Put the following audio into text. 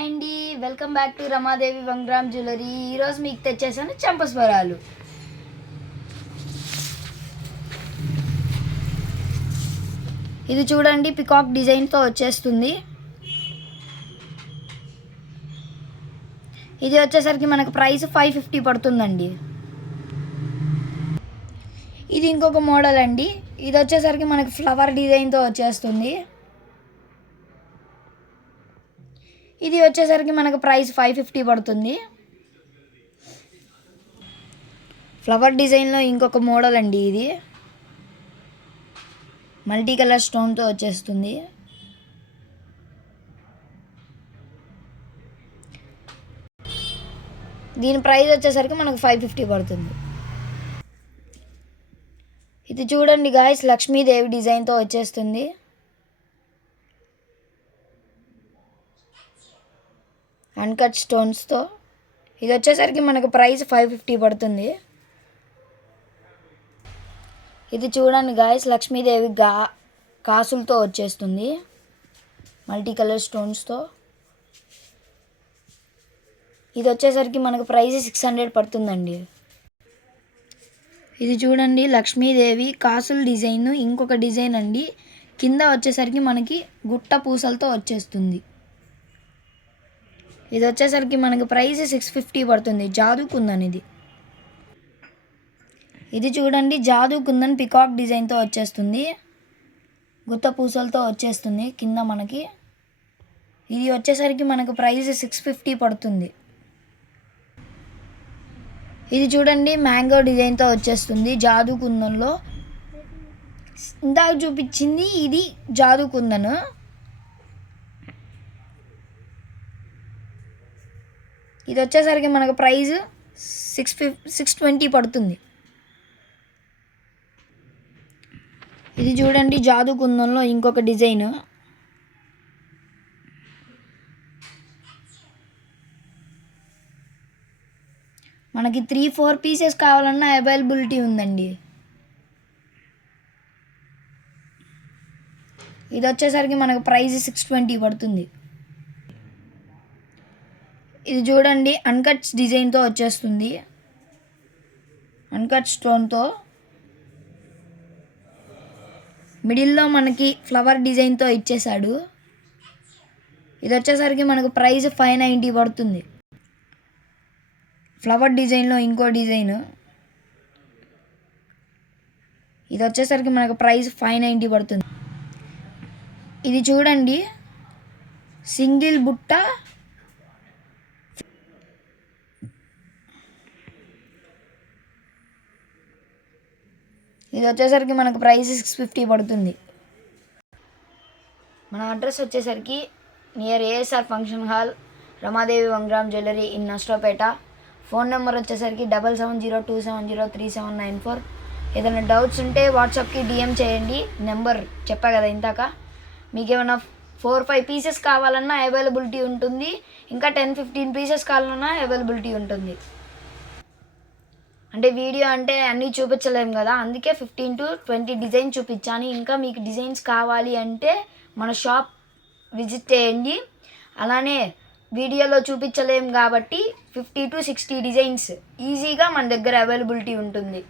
Hi అండి, welcome back to Ramadevi 1 gram jewellery. ఈరోజు మీకు తెచ్చేసాను చంపస్వరాలు. ఇది చూడండి, పికాక్ డిజైన్తో వచ్చేస్తుంది. ఇది వచ్చేసరికి మనకు ప్రైస్ 550 పడుతుందండి. ఇది ఇంకొక మోడల్ అండి. ఇది వచ్చేసరికి మనకు ఫ్లవర్ డిజైన్తో వచ్చేస్తుంది. ఇది వచ్చేసరికి మనకు ప్రైస్ 550 పడుతుంది. ఫ్లవర్ డిజైన్లో ఇంకొక మోడల్ అండి. ఇది మల్టీ కలర్ స్టోన్తో వచ్చేస్తుంది. దీని ప్రైస్ వచ్చేసరికి మనకు 550 పడుతుంది. ఇది చూడండి గాయస్, లక్ష్మీదేవి డిజైన్తో వచ్చేస్తుంది. అన్కట్ స్టోన్స్తో. ఇది వచ్చేసరికి మనకు ప్రైస్ 550 పడుతుంది. ఇది చూడండి గాయస్, లక్ష్మీదేవి కాసులతో వచ్చేస్తుంది, మల్టీ కలర్ స్టోన్స్తో. ఇది వచ్చేసరికి మనకు ప్రైస్ 600 పడుతుందండి. ఇది చూడండి, లక్ష్మీదేవి కాసుల డిజైన్ ఇంకొక డిజైన్ అండి. కింద వచ్చేసరికి మనకి గుట్ట పూసలతో వచ్చేస్తుంది. ఇది వచ్చేసరికి మనకు ప్రైస్ 650 పడుతుంది. జాదూ కుందన్ ఇది. ఇది చూడండి, జాదూ కుందన్ పికాక్ డిజైన్తో వచ్చేస్తుంది, గుత్త పూసలతో వచ్చేస్తుంది కింద మనకి. ఇది వచ్చేసరికి మనకు ప్రైస్ 650 పడుతుంది. ఇది చూడండి, మ్యాంగో డిజైన్తో వచ్చేస్తుంది జాదూ కుందన్లో. ఇందాక చూపించింది ఇది జాదూ కుందన్. ఇది వచ్చేసరికి మనకు ప్రైస్ 620 పడుతుంది. ఇది చూడండి, జాదూ కుందన్లో ఇంకొక డిజైన్. మనకి 3-4 పీసెస్ కావాలన్నా అవైలబిలిటీ ఉందండి. ఇది వచ్చేసరికి మనకు ప్రైస్ 620 పడుతుంది. ఇది చూడండి, అన్కట్స్ డిజైన్తో వచ్చేస్తుంది, అన్కట్ స్టోన్తో. మిడిల్లో మనకి ఫ్లవర్ డిజైన్తో ఇచ్చేసాడు. ఇది వచ్చేసరికి మనకు ప్రైస్ 590 పడుతుంది. ఫ్లవర్ డిజైన్లో ఇంకో డిజైన్. ఇది వచ్చేసరికి మనకు ప్రైస్ 590 పడుతుంది. ఇది చూడండి, సింగిల్ బుట్ట ఇది వచ్చేసరికి మనకు ప్రైస్ 650 పడుతుంది. మన అడ్రస్ వచ్చేసరికి near ASR function hall, Ramadevi 1 gram jewellery in Nashtapeta. Phone number వచ్చేసరికి 7702703794. ఏదైనా డౌట్స్ ఉంటే వాట్సాప్కి డిఎం చేయండి. నెంబర్ చెప్పా కదా ఇందాక. మీకు ఏమైనా 4-5 పీసెస్ కావాలన్నా అవైలబిలిటీ ఉంటుంది. ఇంకా 10-15 పీసెస్ కావాలన్నా అవైలబిలిటీ ఉంటుంది. అంటే వీడియో అంటే అన్నీ చూపించలేము కదా, అందుకే 15-20 డిజైన్ చూపించాను. ఇంకా మీకు డిజైన్స్ కావాలి అంటే మన షాప్ విజిట్ చేయండి. అలానే వీడియోలో చూపించలేము కాబట్టి 50-60 డిజైన్స్ ఈజీగా మన దగ్గర అవైలబిలిటీ ఉంటుంది.